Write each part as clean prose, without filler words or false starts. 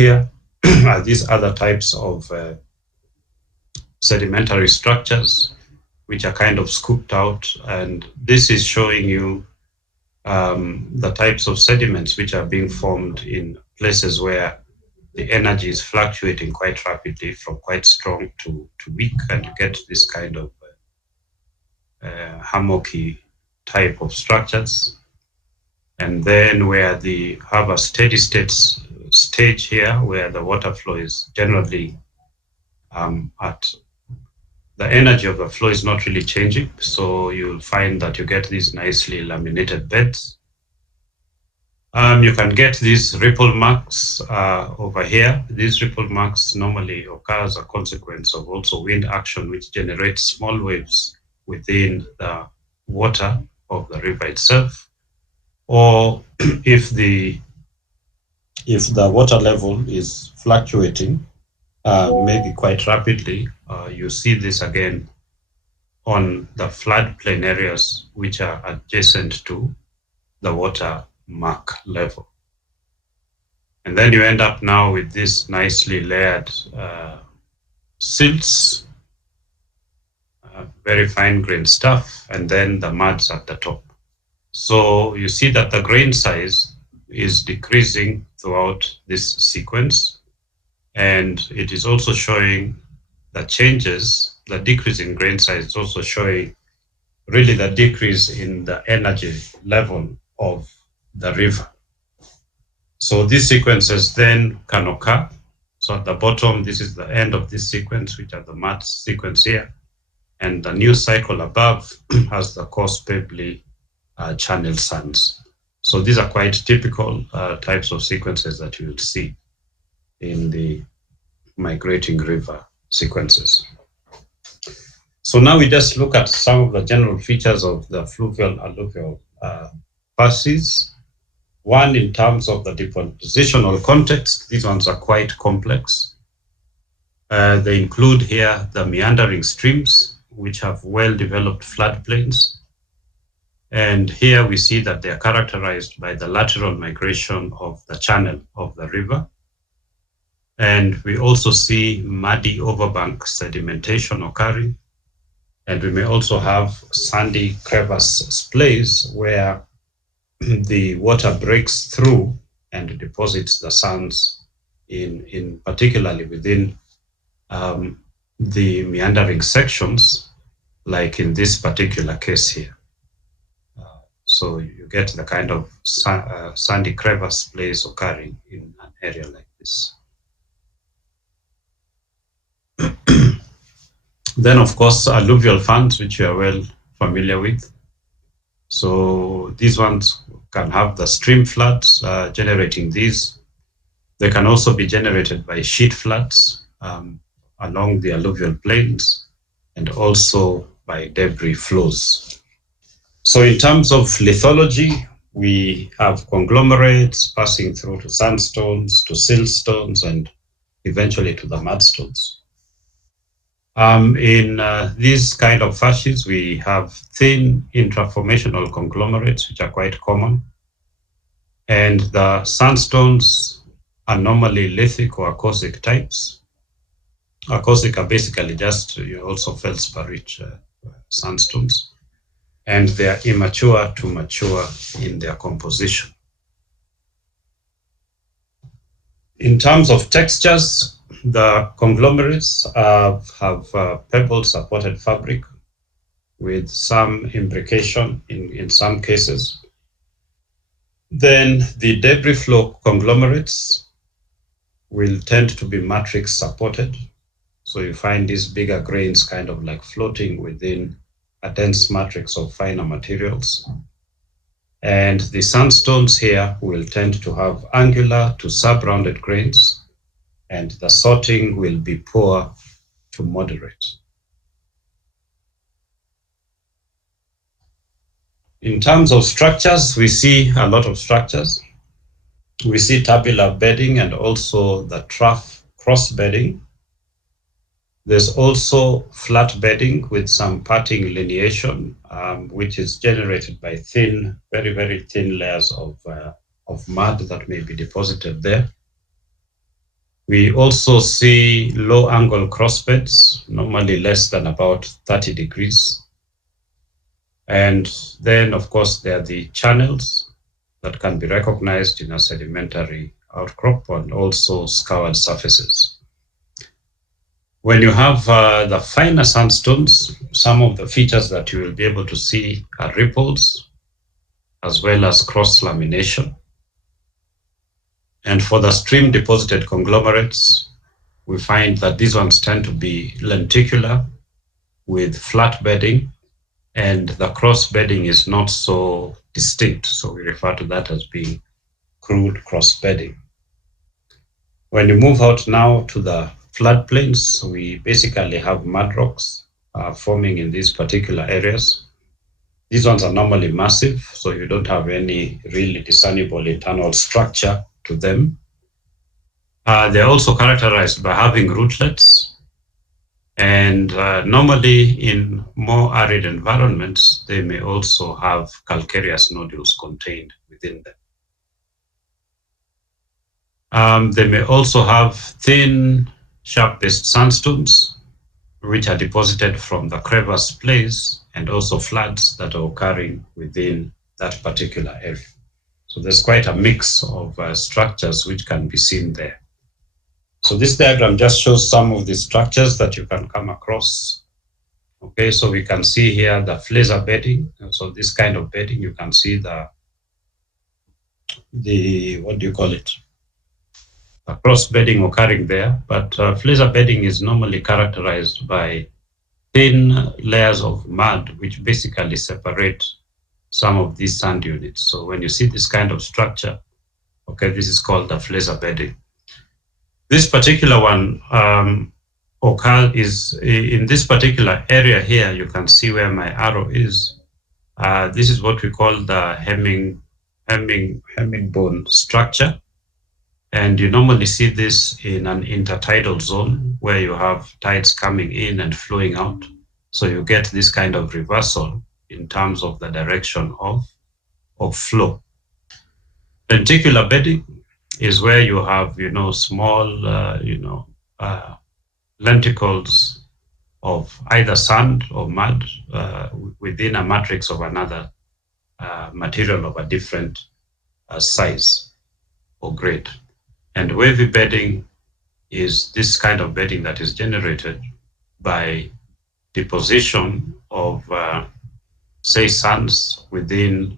here are these other types of sedimentary structures, which are kind of scooped out. And this is showing you the types of sediments which are being formed in places where the energy is fluctuating quite rapidly from quite strong to weak, and you get this kind of hammocky type of structures. And then where they have a steady state stage here, where the water flow is generally at the energy of the flow is not really changing. So you'll find that you get these nicely laminated beds. You can get these ripple marks over here. These ripple marks normally occur as a consequence of also wind action, which generates small waves within the water of the river itself. Or if the water level is fluctuating, maybe quite rapidly, you see this again on the floodplain areas which are adjacent to the water mark level. And then you end up now with this nicely layered silts, very fine grained stuff, and then the muds at the top. So you see that the grain size is decreasing throughout this sequence, and it is also showing the changes. The decrease in grain size is also showing really the decrease in the energy level of the river. So these sequences then can occur. So at the bottom, this is the end of this sequence, which are the mud sequence here. And the new cycle above has the coarse pebbly channel sands. So these are quite typical types of sequences that you will see in the migrating river sequences. So now we just look at some of the general features of the fluvial alluvial facies. One, in terms of the depositional context, these ones are quite complex. They include here the meandering streams, which have well-developed floodplains. And here we see that they are characterized by the lateral migration of the channel of the river. And we also see muddy overbank sedimentation occurring. And we may also have sandy crevasse splays where the water breaks through and deposits the sands in particularly within the meandering sections, like in this particular case here. So you get the kind of sandy crevasse splays occurring in an area like this. Then, of course, alluvial fans, which you are well familiar with. So these ones can have the stream floods generating these. They can also be generated by sheet floods along the alluvial plains, and also by debris flows. So in terms of lithology, we have conglomerates passing through to sandstones, to siltstones, and eventually to the mudstones. In these kind of facies, we have thin intraformational conglomerates, which are quite common. And the sandstones are normally lithic or akosic types. Akosic are basically just also feldspar-rich sandstones. And they are immature to mature in their composition. In terms of textures, the conglomerates have pebble-supported fabric with some imbrication in some cases. Then the debris flow conglomerates will tend to be matrix-supported. So you find these bigger grains kind of like floating within a dense matrix of finer materials. And the sandstones here will tend to have angular to sub-rounded grains, and the sorting will be poor to moderate. In terms of structures, we see a lot of structures. We see tabular bedding and also the trough cross bedding. There's also flat bedding with some parting lineation, which is generated by thin, very, very thin layers of mud that may be deposited there. We also see low angle crossbeds, normally less than about 30 degrees. And then, of course, there are the channels that can be recognized in a sedimentary outcrop and also scoured surfaces. When you have the finer sandstones, some of the features that you will be able to see are ripples as well as cross lamination. And for the stream deposited conglomerates, we find that these ones tend to be lenticular with flat bedding, and the cross bedding is not so distinct. So we refer to that as being crude cross bedding. When you move out now to the floodplains, we basically have mud rocks forming in these particular areas. These ones are normally massive, so you don't have any really discernible internal structure to them. They're also characterized by having rootlets, and normally in more arid environments, they may also have calcareous nodules contained within them. They may also have thin, sharp-based sandstones, which are deposited from the crevasse plays and also floods that are occurring within that particular area. So there's quite a mix of structures which can be seen there. So this diagram just shows some of the structures that you can come across. Okay, so we can see here the flazer bedding. So this kind of bedding, you can see the what do you call it? A cross bedding occurring there, but flazer bedding is normally characterized by thin layers of mud, which basically separate some of these sand units. So when you see this kind of structure, okay, this is called the flazer bedding. This particular one is in this particular area here. You can see where my arrow is. This is what we call the herringbone structure. And you normally see this in an intertidal zone where you have tides coming in and flowing out. So you get this kind of reversal in terms of the direction of flow. Lenticular bedding is where you have, small, lenticles of either sand or mud within a matrix of another material of a different size or grade. And wavy bedding is this kind of bedding that is generated by deposition of, say, sands within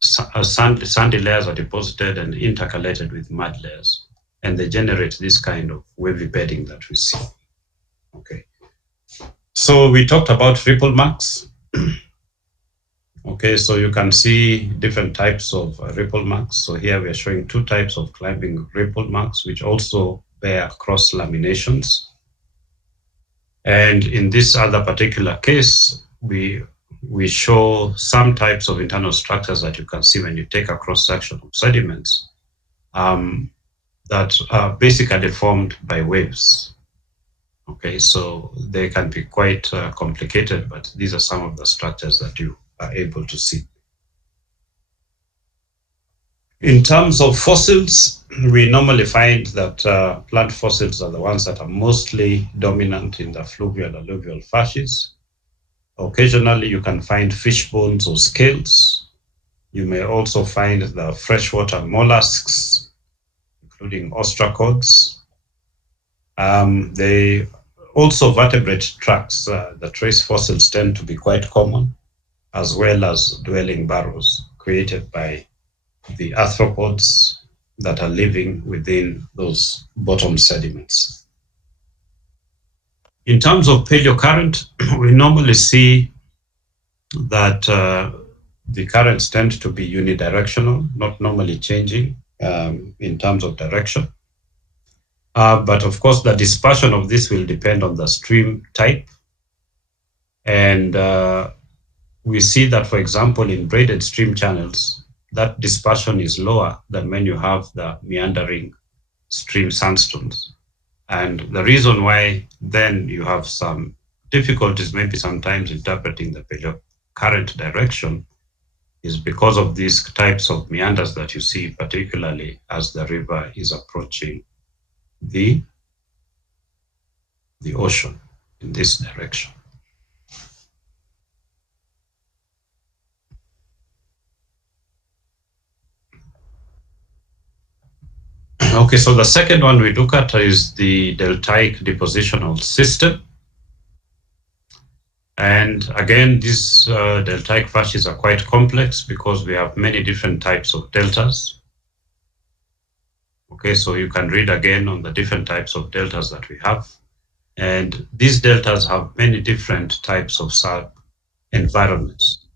sandy layers are deposited and intercalated with mud layers, and they generate this kind of wavy bedding that we see. Okay. So we talked about ripple marks. Okay, so you can see different types of ripple marks. So here we are showing two types of climbing ripple marks, which also bear cross laminations. And in this other particular case, we show some types of internal structures that you can see when you take a cross-section of sediments that are basically formed by waves. Okay, so they can be quite complicated, but these are some of the structures that you are able to see. In terms of fossils, we normally find that plant fossils are the ones that are mostly dominant in the fluvial alluvial facies. Occasionally, you can find fish bones or scales. You may also find the freshwater mollusks, including ostracods. They also vertebrate tracks. The trace fossils tend to be quite common, as well as dwelling burrows created by the arthropods that are living within those bottom sediments. In terms of paleocurrent, we normally see that the currents tend to be unidirectional, not normally changing in terms of direction. But of course, the dispersion of this will depend on the stream type. And we see that, for example, in braided stream channels, that dispersion is lower than when you have the meandering stream sandstones. And the reason why then you have some difficulties, maybe sometimes interpreting the paleocurrent direction, is because of these types of meanders that you see, particularly as the river is approaching the ocean in this direction. Okay, so the second one we look at is the deltaic depositional system. And again, these deltaic facies are quite complex because we have many different types of deltas. Okay, so you can read again on the different types of deltas that we have. And these deltas have many different types of sub-environments.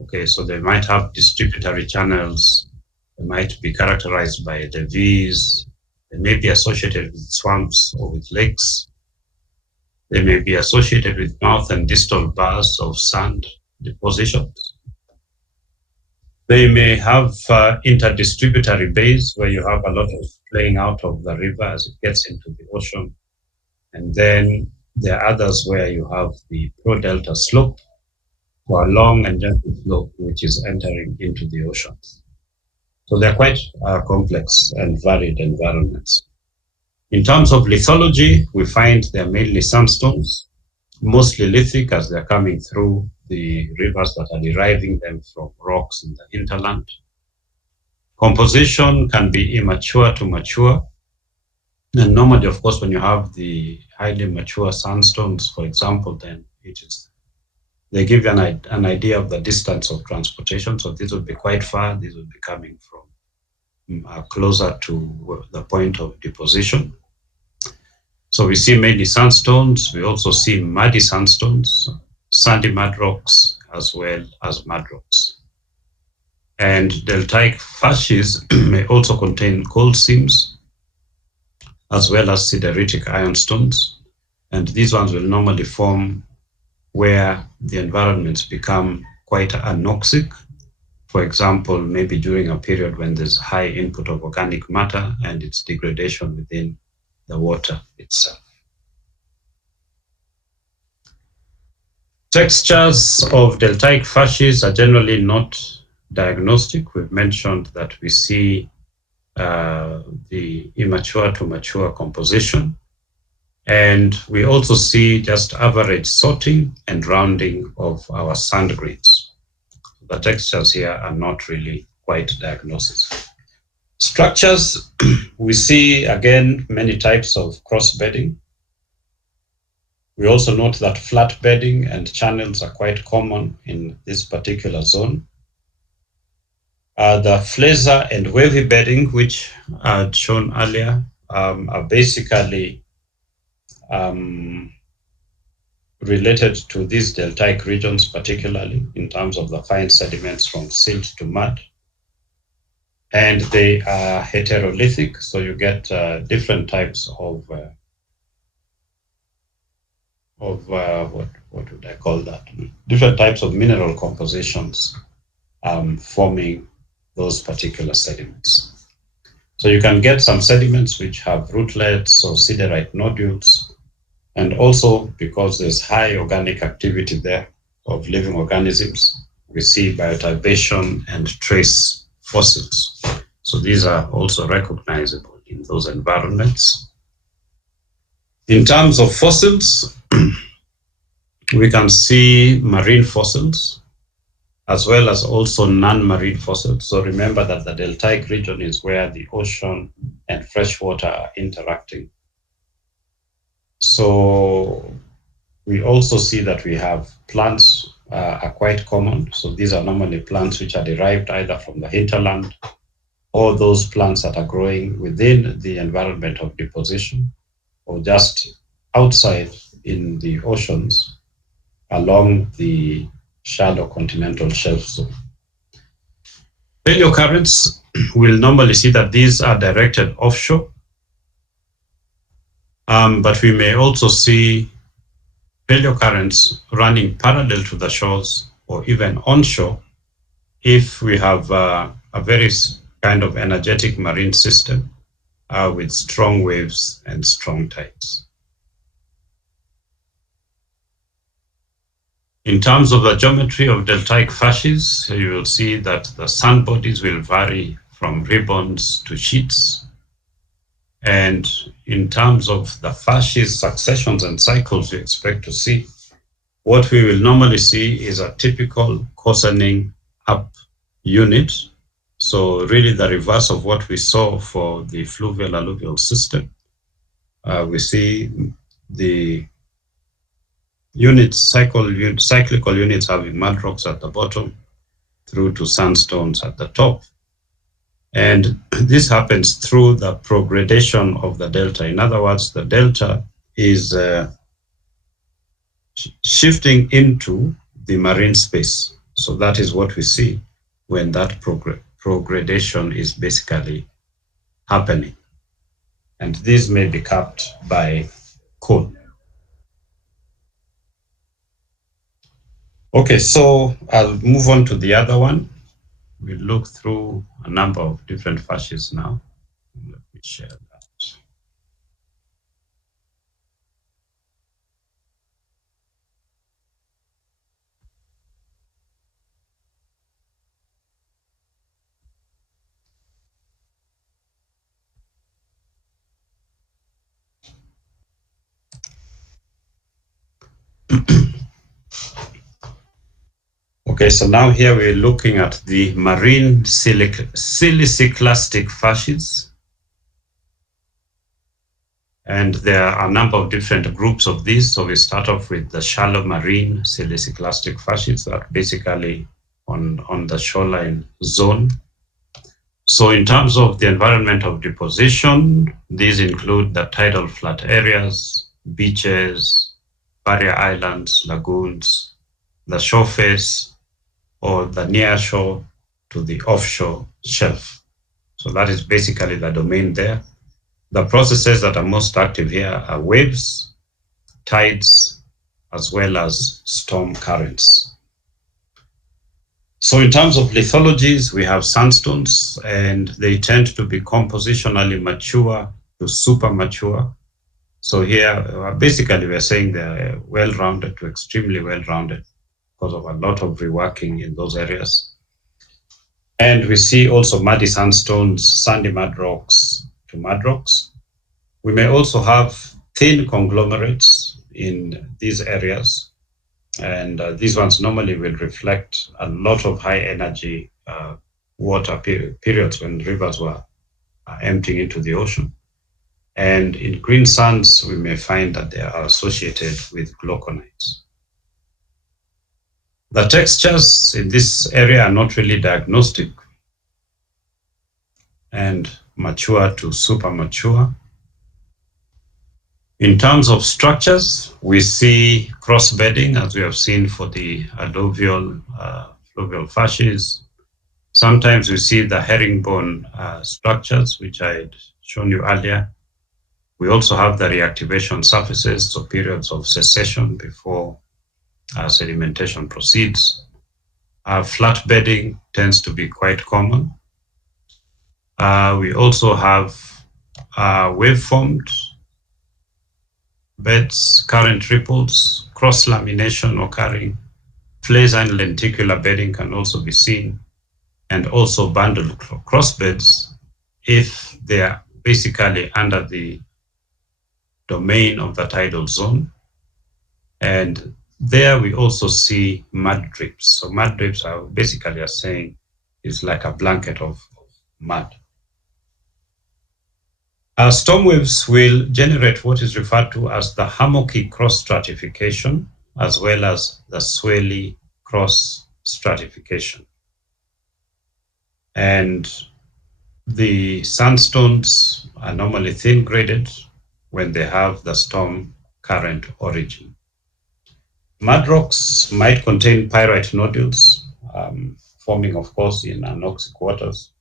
Okay, so they might have distributary channels, they might be characterized by levees, they may be associated with swamps or with lakes. They may be associated with mouth and distal bars of sand depositions. They may have interdistributary bays where you have a lot of playing out of the river as it gets into the ocean. And then there are others where you have the pro-delta slope, or a long and gentle slope, which is entering into the oceans. So they're quite complex and varied environments. In terms of lithology, we find they're mainly sandstones, mostly lithic as they're coming through the rivers that are deriving them from rocks in the hinterland. Composition can be immature to mature. And normally, of course, when you have the highly mature sandstones, for example, then they give you an idea of the distance of transportation. So these would be quite far. These would be coming from closer to the point of deposition. So we see mainly sandstones. We also see muddy sandstones, sandy mud rocks, as well as mud rocks. And deltaic facies may also contain coal seams, as well as sideritic ironstones. And these ones will normally form where the environments become quite anoxic. For example, maybe during a period when there's high input of organic matter and its degradation within the water itself. Textures of deltaic facies are generally not diagnostic. We've mentioned that we see the immature to mature composition. And we also see just average sorting and rounding of our sand grains. The textures here are not really quite diagnosis. Structures, we see again many types of cross bedding. We also note that flat bedding and channels are quite common in this particular zone. The flazer and wavy bedding, which I shown earlier, are basically related to these deltaic regions, particularly in terms of the fine sediments from silt to mud. And they are heterolithic, so you get different types of what would I call that? Different types of mineral compositions forming those particular sediments. So you can get some sediments which have rootlets or siderite nodules, and also because there's high organic activity there of living organisms, we see bioturbation and trace fossils. So these are also recognizable in those environments. In terms of fossils, we can see marine fossils as well as also non-marine fossils. So remember that the deltaic region is where the ocean and freshwater are interacting. So we also see that we have plants are quite common. So these are normally plants which are derived either from the hinterland or those plants that are growing within the environment of deposition or just outside in the oceans along the shallow continental shelf zone. Paleocurrents, we'll normally see that these are directed offshore, but we may also see paleocurrents running parallel to the shores or even onshore if we have a very kind of energetic marine system with strong waves and strong tides. In terms of the geometry of deltaic facies, you will see that the sand bodies will vary from ribbons to sheets. And in terms of the facies, successions, and cycles we expect to see, what we will normally see is a typical coarsening up unit. So really the reverse of what we saw for the fluvial alluvial system. We see the cyclical units having mud rocks at the bottom through to sandstones at the top. And this happens through the progradation of the delta. In other words, the delta is shifting into the marine space. So that is what we see when that progradation is basically happening. And this may be capped by cone. Okay, so I'll move on to the other one. We'll look through a number of different facies now. Let me share that. Okay, so now here we're looking at the marine siliciclastic facies. And there are a number of different groups of these. So we start off with the shallow marine siliciclastic facies that are basically on the shoreline zone. So in terms of the environment of deposition, these include the tidal flat areas, beaches, barrier islands, lagoons, the shore face, or the near shore to the offshore shelf. So that is basically the domain there. The processes that are most active here are waves, tides, as well as storm currents. So in terms of lithologies, we have sandstones, and they tend to be compositionally mature to super mature. So here, basically, we're saying they're well-rounded to extremely well-rounded because of a lot of reworking in those areas. And we see also muddy sandstones, sandy mud rocks to mud rocks. We may also have thin conglomerates in these areas. And these ones normally will reflect a lot of high energy water periods when rivers were emptying into the ocean. And in green sands, we may find that they are associated with glauconites. The textures in this area are not really diagnostic and mature to super mature. In terms of structures, we see cross-bedding, as we have seen for the alluvial fluvial facies. Sometimes we see the herringbone structures, which I had shown you earlier. We also have the reactivation surfaces, so periods of cessation before sedimentation proceeds. Flat bedding tends to be quite common. We also have wave-formed beds, current ripples, cross-lamination occurring. Flares and lenticular bedding can also be seen, and also bundled crossbeds if they are basically under the domain of the tidal zone. And there we also see mud drips. So mud drips are basically saying it's like a blanket of mud. Storm waves will generate what is referred to as the hammocky cross stratification, as well as the swelly cross stratification. And the sandstones are normally thin graded when they have the storm current origin. Mud rocks might contain pyrite nodules, forming, of course, in anoxic waters.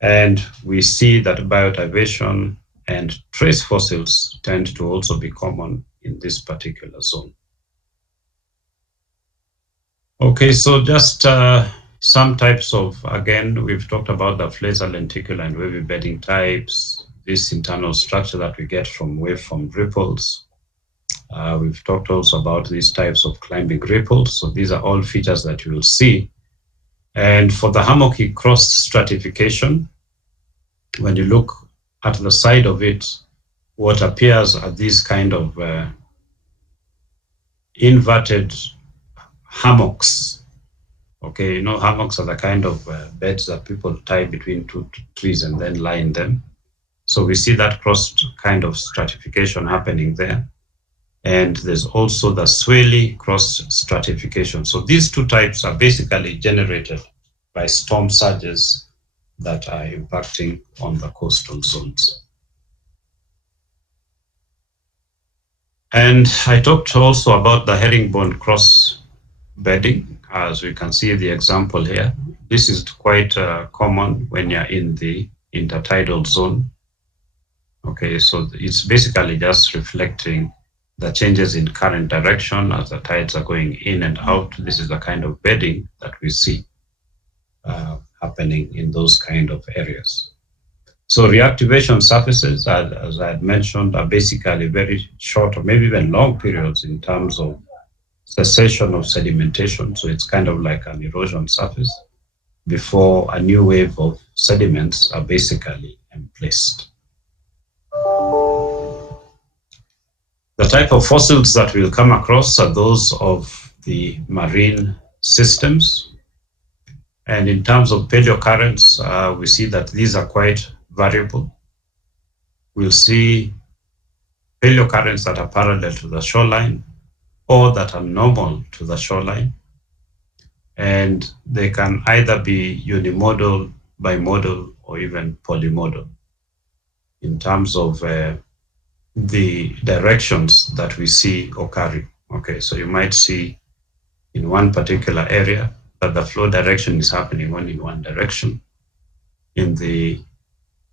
And we see that biodiversion and trace fossils tend to also be common in this particular zone. Okay, so just some types of, again, we've talked about the flazer, lenticular, and wavy bedding types, this internal structure that we get from waveform ripples. We've talked also about these types of climbing ripples. So these are all features that you will see. And for the hammocky cross stratification, when you look at the side of it, what appears are these kind of inverted hammocks. Okay, you know, hammocks are the kind of beds that people tie between two trees and then lie in them. So we see that cross kind of stratification happening there. And there's also the swelly cross stratification. So these two types are basically generated by storm surges that are impacting on the coastal zones. And I talked also about the herringbone cross bedding, as we can see the example here. This is quite common when you're in the intertidal zone. Okay, so it's basically just reflecting the changes in current direction as the tides are going in and out. This is the kind of bedding that we see happening in those kind of areas. So reactivation surfaces, as I had mentioned, are basically very short or maybe even long periods in terms of cessation of sedimentation. So it's kind of like an erosion surface before a new wave of sediments are basically emplaced. The type of fossils that we'll come across are those of the marine systems. And in terms of paleocurrents, we see that these are quite variable. We'll see paleocurrents that are parallel to the shoreline or that are normal to the shoreline. And they can either be unimodal, bimodal, or even polymodal in terms of the directions that we see occurring. Okay, so you might see in one particular area that the flow direction is happening only in one direction. In the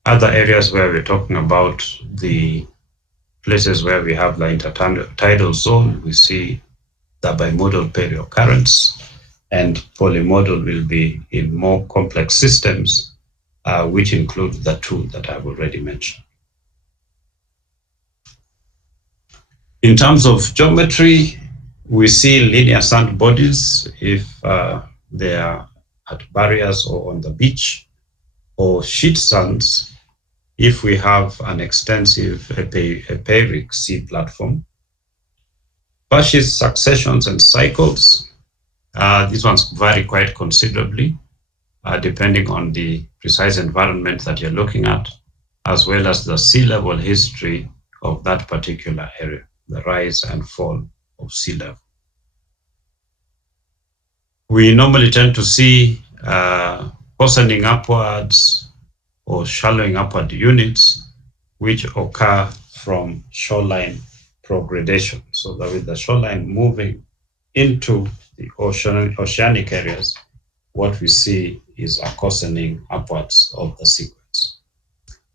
other areas where we're talking about the places where we have the intertidal zone, we see the bimodal paleocurrents, and polymodal will be in more complex systems, which include the two that I've already mentioned. In terms of geometry, we see linear sand bodies if they are at barriers or on the beach, or sheet sands if we have an extensive eperic sea platform. Facies, successions, and cycles, these ones vary quite considerably depending on the precise environment that you're looking at, as well as the sea level history of that particular area, the rise and fall of sea level. We normally tend to see coarsening upwards or shallowing upward units, which occur from shoreline progradation. So that with the shoreline moving into the oceanic areas, what we see is a coarsening upwards of the sequence.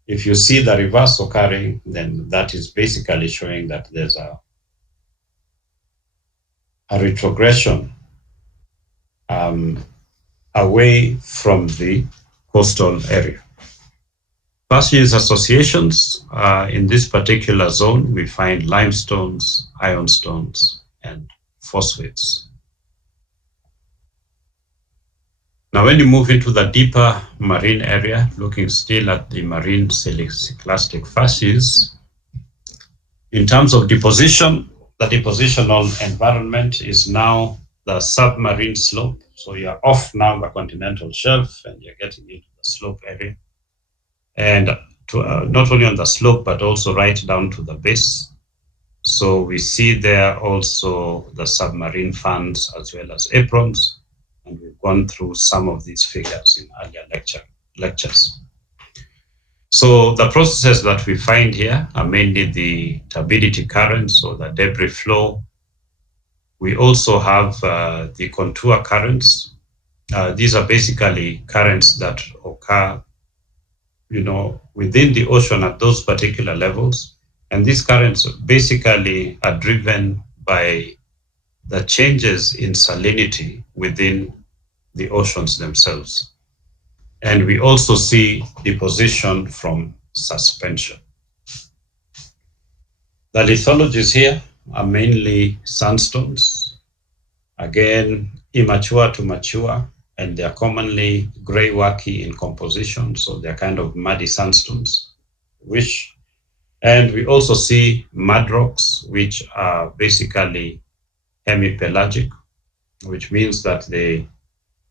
If you see the reverse occurring, then that is basically showing that there's a retrogression away from the coastal area. Facies associations, in this particular zone, we find limestones, ironstones, and phosphates. Now, when you move into the deeper marine area, looking still at the marine silicicalstic facies, in terms of deposition, the depositional environment is now the submarine slope. So you're off now the continental shelf and you're getting into the slope area. And not only on the slope, but also right down to the base. So we see there also the submarine fans as well as aprons. And we've gone through some of these figures in earlier lectures. So the processes that we find here are mainly the turbidity currents or the debris flow. We also have the contour currents. These are basically currents that occur, within the ocean at those particular levels. And these currents basically are driven by the changes in salinity within the oceans themselves. And we also see deposition from suspension. The lithologies here are mainly sandstones, again, immature to mature, and they're commonly gray, wacky in composition, so they're kind of muddy sandstones. wish. And we also see mud rocks, which are basically hemipelagic, which means that they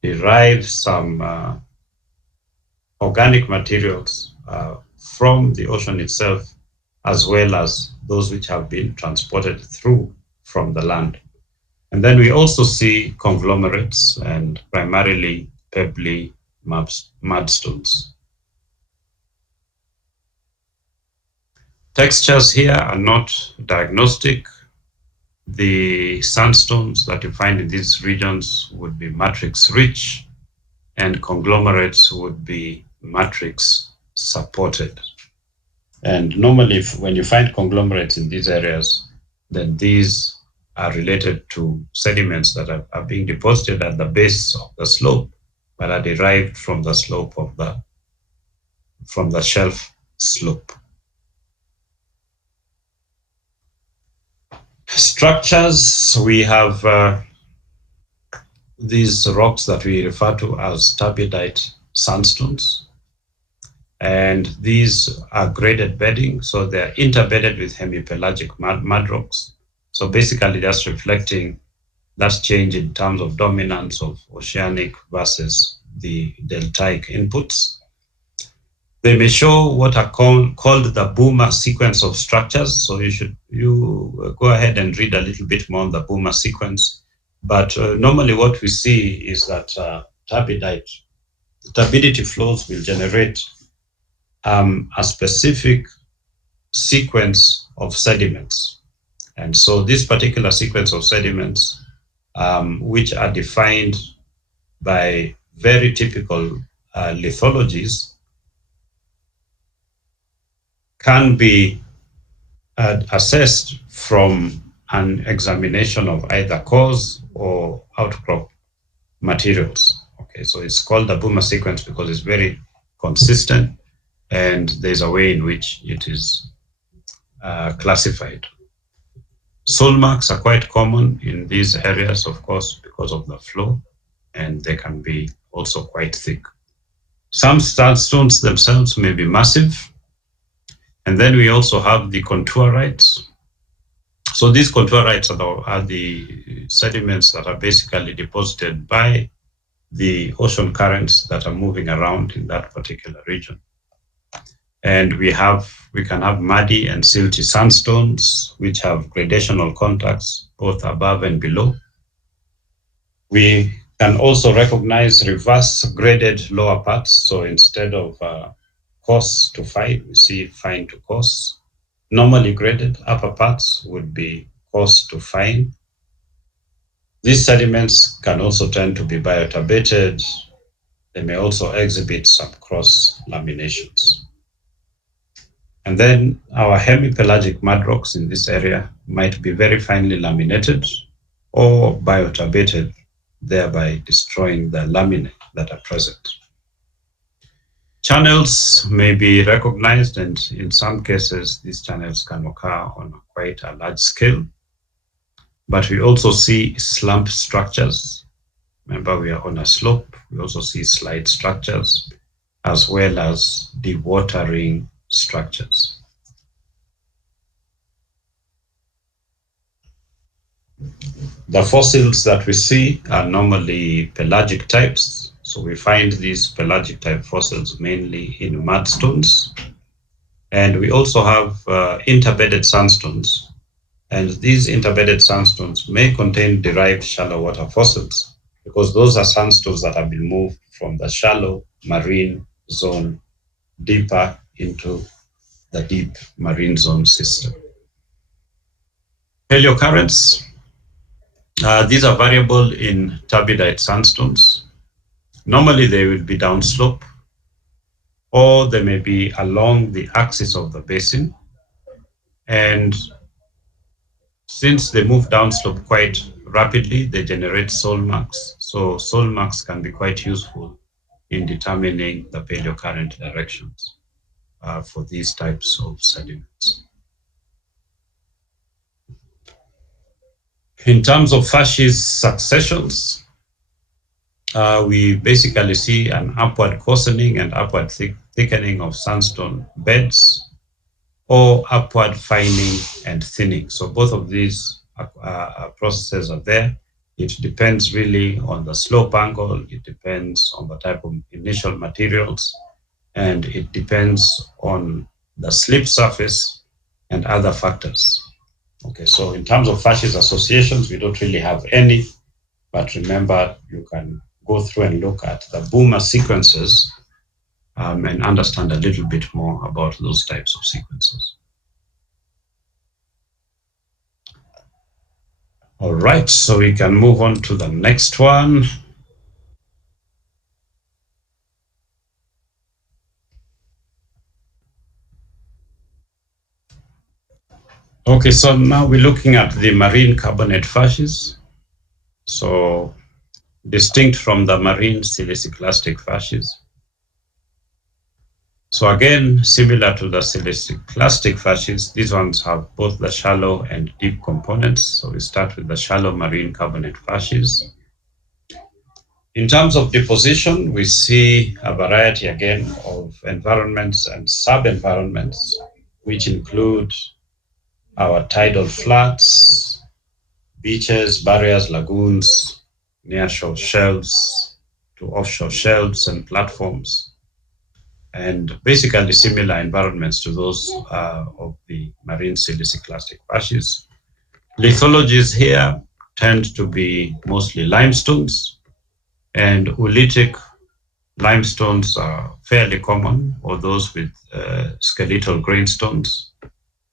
derive some organic materials from the ocean itself, as well as those which have been transported through from the land. And then we also see conglomerates and primarily pebbly mudstones. Textures here are not diagnostic. The sandstones that you find in these regions would be matrix rich, and conglomerates would be matrix supported. And normally, when you find conglomerates in these areas, then these are related to sediments that are being deposited at the base of the slope, but are derived from the slope of the shelf slope. Structures, we have these rocks that we refer to as turbidite sandstones. And these are graded bedding, so they're interbedded with hemipelagic mud rocks. So basically, that's reflecting that change in terms of dominance of oceanic versus the deltaic inputs. They may show what are called the Boomer sequence of structures. So you go ahead and read a little bit more on the Boomer sequence. But normally, what we see is that turbidity flows will generate a specific sequence of sediments. And so this particular sequence of sediments, which are defined by very typical lithologies, can be assessed from an examination of either cores or outcrop materials. Okay, so it's called the Boomer sequence because it's very consistent, and there's a way in which it is classified. Soul marks are quite common in these areas, of course, because of the flow, and they can be also quite thick. Some sandstones themselves may be massive. And then we also have the contourites. So these contourites are the sediments that are basically deposited by the ocean currents that are moving around in that particular region. And we can have muddy and silty sandstones, which have gradational contacts both above and below. We can also recognize reverse graded lower parts. So instead of coarse to fine, we see fine to coarse. Normally graded upper parts would be coarse to fine. These sediments can also tend to be bioturbated. They may also exhibit some cross laminations. And then our hemipelagic mud rocks in this area might be very finely laminated or bioturbated, thereby destroying the laminae that are present. Channels may be recognized, and in some cases, these channels can occur on quite a large scale. But we also see slump structures. Remember, we are on a slope. We also see slide structures, as well as dewatering structures. The fossils that we see are normally pelagic types. So we find these pelagic type fossils mainly in mudstones. And we also have interbedded sandstones. And these interbedded sandstones may contain derived shallow water fossils, because those are sandstones that have been moved from the shallow marine zone deeper into the deep marine zone system. Paleocurrents. These are variable in turbidite sandstones. Normally, they will be downslope, or they may be along the axis of the basin. And since they move downslope quite rapidly, they generate soul marks. So soul marks can be quite useful in determining the paleocurrent directions for these types of sediments. In terms of facies successions, we basically see an upward coarsening and upward thickening of sandstone beds. or upward fining and thinning. So both of these processes are there. It depends really on the slope angle, it depends on the type of initial materials, and it depends on the slip surface and other factors. Okay, so in terms of facies associations, we don't really have any, but remember, you can go through and look at the boomer sequences and understand a little bit more about those types of sequences. All right, so we can move on to the next one. Okay, so now we're looking at the marine carbonate facies. So distinct from the marine silicicalstic facies. So again, similar to the silicicalstic facies, these ones have both the shallow and deep components. So we start with the shallow marine carbonate facies. In terms of deposition, we see a variety again of environments and sub-environments, which include our tidal flats, beaches, barriers, lagoons, nearshore shelves to offshore shelves and platforms, and basically similar environments to those of the marine silicicalstic facies. Lithologies here tend to be mostly limestones, and oolitic limestones are fairly common, or those with skeletal grainstones,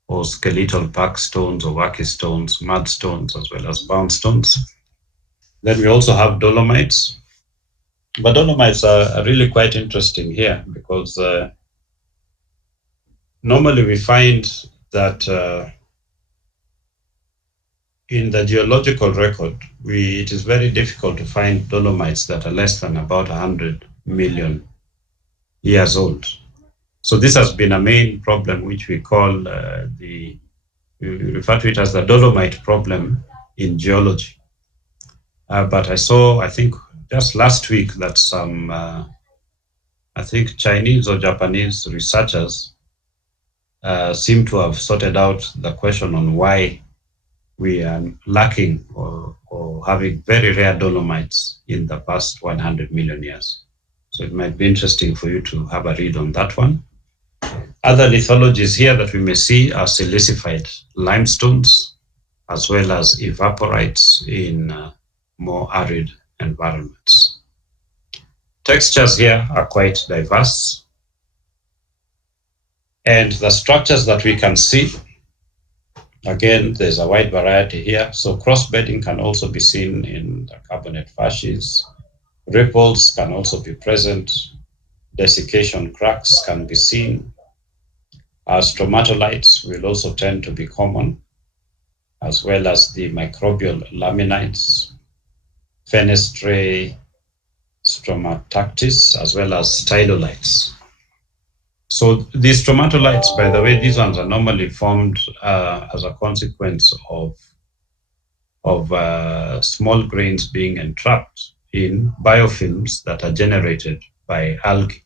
or skeletal backstones or wacky stones, mudstones, as well as boundstones. Then we also have dolomites. But dolomites are really quite interesting here because normally we find that in the geological record, it is very difficult to find dolomites that are less than about 100 million years old. So this has been a main problem, which we call we refer to it as the dolomite problem in geology. But I think just last week that some, I think Chinese or Japanese researchers seem to have sorted out the question on why we are lacking or having very rare dolomites in the past 100 million years. So it might be interesting for you to have a read on that one. Other lithologies here that we may see are silicified limestones, as well as evaporites in more arid environments. Textures here are quite diverse. And the structures that we can see, again, there's a wide variety here. So cross-bedding can also be seen in the carbonate facies. Ripples can also be present. Desiccation cracks can be seen. Stromatolites will also tend to be common, as well as the microbial laminites, fenestrae, stromatactis, as well as stylolites. So these stromatolites, by the way, these ones are normally formed as a consequence of small grains being entrapped in biofilms that are generated by algae.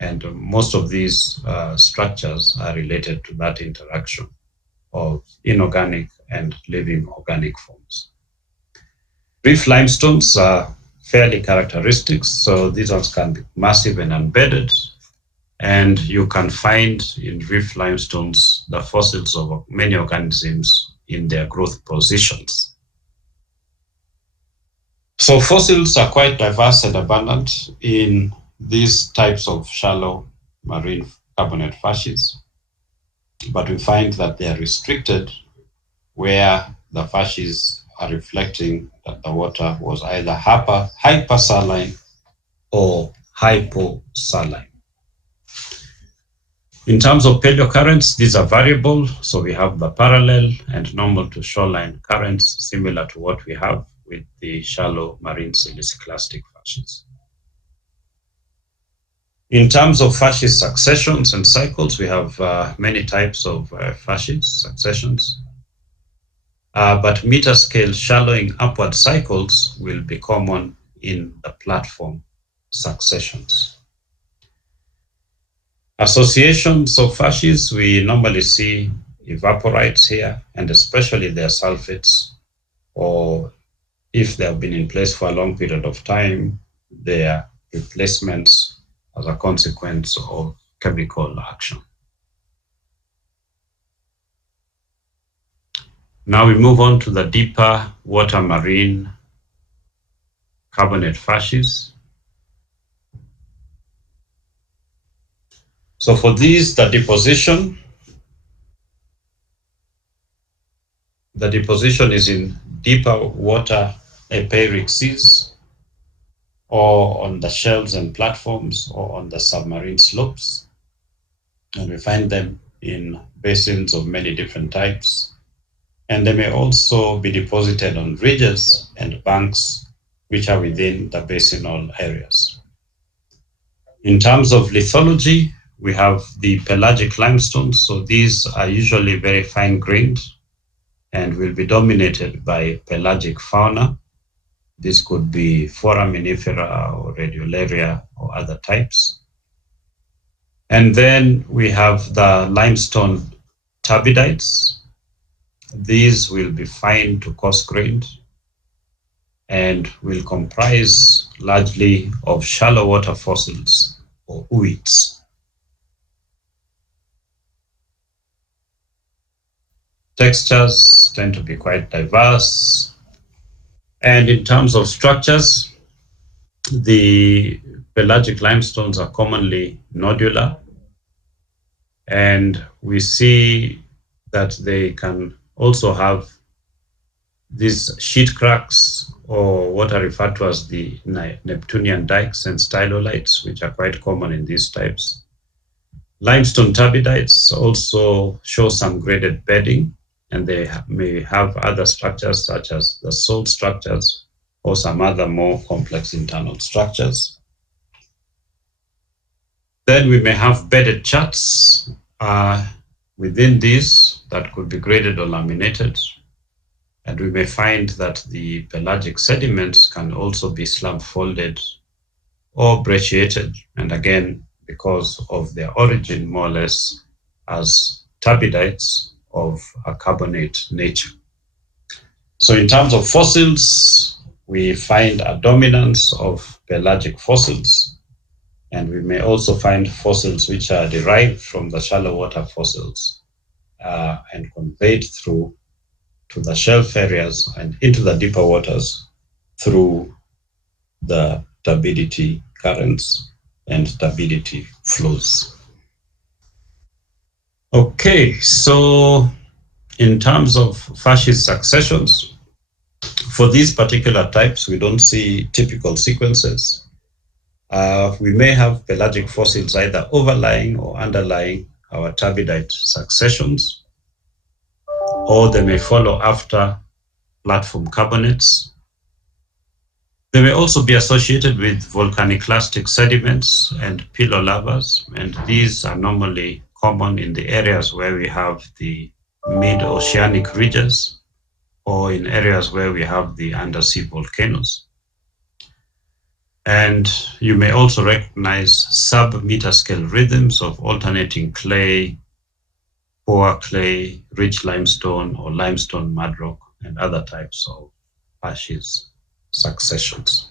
And most of these structures are related to that interaction of inorganic and living organic forms. Reef limestones are fairly characteristic. So these ones can be massive and embedded. And you can find in reef limestones the fossils of many organisms in their growth positions. So fossils are quite diverse and abundant in these types of shallow marine carbonate facies, but we find that they are restricted where the facies are reflecting that the water was either hypersaline or hyposaline. In terms of paleocurrents, these are variable. So we have the parallel and normal to shoreline currents, similar to what we have with the shallow marine silicicalstic facies. In terms of facies successions and cycles, we have many types of facies successions. But meter scale shallowing upward cycles will be common in the platform successions. Associations of facies, we normally see evaporites here, and especially their sulfates, or if they have been in place for a long period of time, their replacements as a consequence of chemical action. Now we move on to the deeper water marine carbonate facies. So for these, the deposition is in deeper water eperic seas, or on the shelves and platforms, or on the submarine slopes. And we find them in basins of many different types. And they may also be deposited on ridges and banks which are within the basinal areas. In terms of lithology, we have the pelagic limestones. So these are usually very fine grained and will be dominated by pelagic fauna. This could be foraminifera or radiolaria or other types. And then we have the limestone turbidites. These will be fine to coarse-grained and will comprise largely of shallow water fossils or ooids. Textures tend to be quite diverse. And in terms of structures, the pelagic limestones are commonly nodular, and we see that they can also have these sheet cracks, or what are referred to as the Neptunian dikes and stylolites, which are quite common in these types. Limestone turbidites also show some graded bedding, and they may have other structures such as the salt structures or some other more complex internal structures. Then we may have bedded charts within these that could be graded or laminated. And we may find that the pelagic sediments can also be slab folded or brecciated, and again, because of their origin, more or less as turbidites of a carbonate nature. So in terms of fossils, we find a dominance of pelagic fossils, and we may also find fossils which are derived from the shallow water fossils and conveyed through to the shelf areas and into the deeper waters through the turbidity currents and turbidity flows. Okay, so in terms of facies successions, for these particular types, we don't see typical sequences. We may have pelagic fossils either overlying or underlying our turbidite successions, or they may follow after platform carbonates. They may also be associated with volcaniclastic sediments and pillow lavas, and these are normally common in the areas where we have the mid-oceanic ridges, or in areas where we have the undersea volcanoes. And you may also recognize sub-meter scale rhythms of alternating clay, poor clay, rich limestone, or limestone mudrock, and other types of facies successions.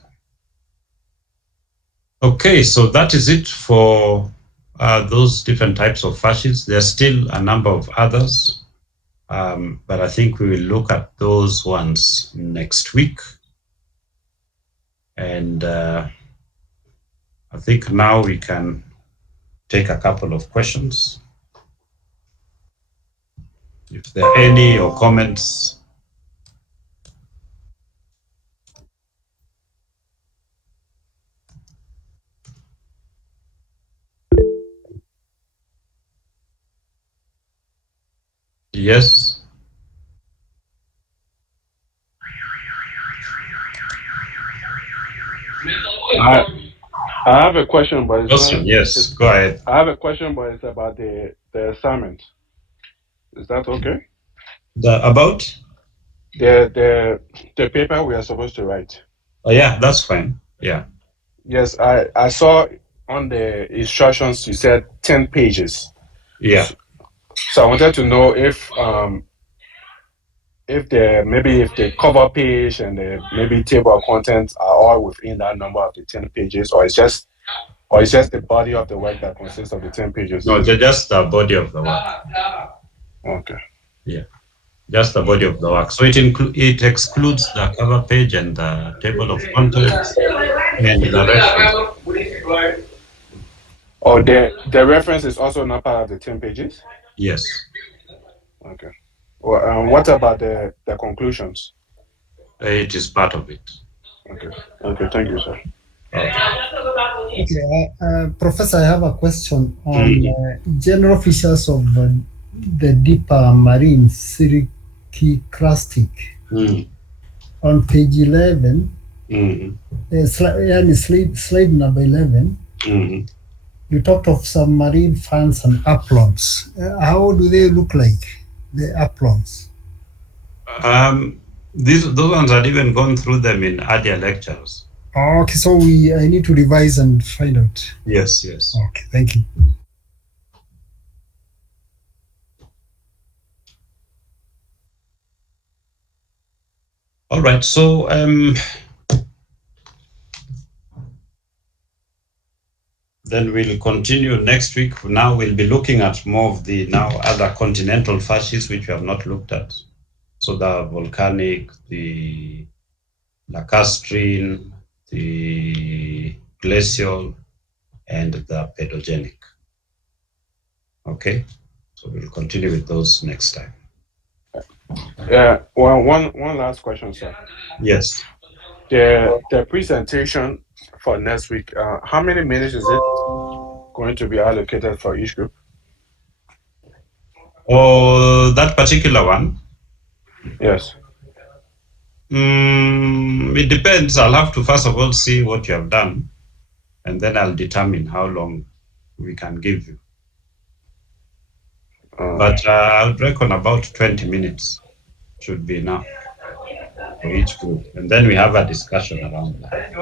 Okay, so that is it for those different types of facies. There's still a number of others, but I think we will look at those ones next week. And I think now we can take a couple of questions. If there are any or comments. Yes. I I have a question, but it's Question, not. yes, It's go ahead. I have a question, but it's about the assignment. Is that okay? About? The paper we are supposed to write. Oh, yeah, that's fine. Yeah. Yes, I saw. on the instructions you said 10 pages. Yeah. So I wanted to know if the cover page and the maybe table of contents are all within that number of the 10 pages, or it's just the body of the work that consists of the 10 pages. No, just the body of the work. Okay. Yeah, just the body of the work. So it excludes the cover page and the table of contents and the reference. Or the reference is also not part of the 10 pages? Yes. Okay. Well, what about the conclusions? It is part of it. Okay. Okay, thank you, sir. Okay. Okay, Professor, I have a question on Mhm. general features of the deeper marine Silicicalstic. Mhm. On page 11, Mhm. slide number 11, Mhm. you talked of submarine fans and uplons. How do they look like, the uplons? Those ones had even gone through them in earlier lectures. Okay, so I need to revise and find out. Yes, yes. Okay, thank you. All right. So then we'll continue next week. Now we'll be looking at more of the now other continental facies which we have not looked at. So the volcanic, the lacustrine, the glacial, and the pedogenic. Okay, so we'll continue with those next time. Yeah, well, one last question, sir. Yes. The presentation for next week, how many minutes is it going to be allocated for each group? Oh, that particular one. Yes. It depends. I'll have to first of all see what you have done, and then I'll determine how long we can give you. But I would reckon about 20 minutes should be enough for each group. And then we have a discussion around that.